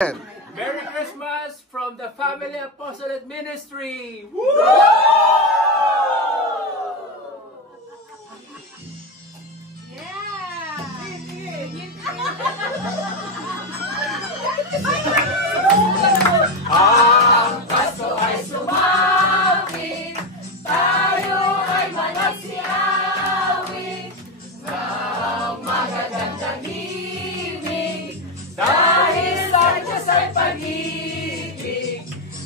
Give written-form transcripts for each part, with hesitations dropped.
Merry Christmas from the Family Apostolate Ministry! Woo! Ang Pasko ay sumapit, tayo ay managsiawit ng magandang tahimik, dahil sa Diyos ay pag-ibig,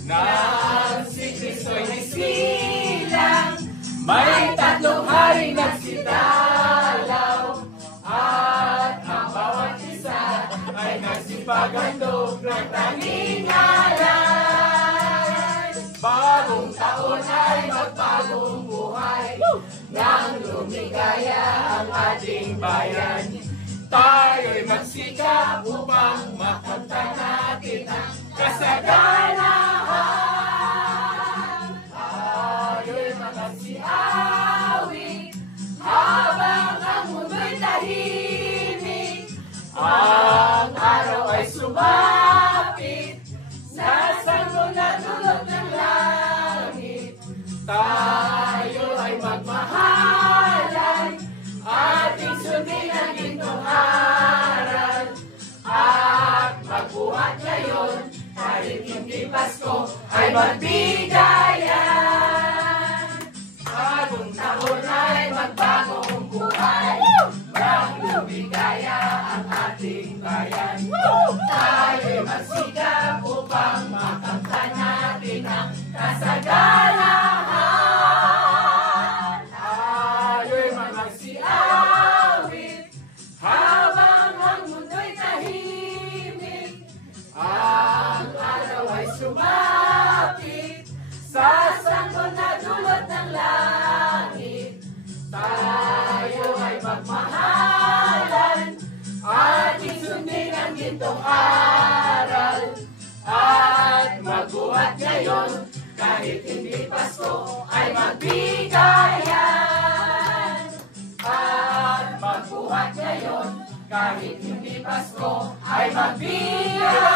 nang si Kristo'y nagsilang, may tatlong haring nagsidalaw, at ang bawat isa ay nagsipaghandog ng tanging alay. Bagong taon ay magbagong buhay, nang lumigaya ang ating bayan. Tayo'y magsikap upang makanta natin ang kasaganahan. Tayo'y magsiawit habang ang mundo'y tahimik. Ang araw ay sumapit sa sanggol na dulot ng langit. Tayo ay magmahalan, ating sundin ang gintong aral, at magbuhat ngayon kahit hindi Pasko ay magbigayan. Bagong taon ay magbagong buhay, nang lumigaya ang ating bayan. Tayo'y magsikap upang makanta natin ang kasaganahan. Tayo'y magsiawit habang ang mundo'y tahimik. Ang araw ay sumapit sa sanggol na dulot ng langit. Tayo ay magmahalan, ating sundin ang gintong aral, at magbuhat ngayon kahit hindi Pasko ay magbigayan. At magbuhat ngayon kahit hindi Pasko ay magbigayan.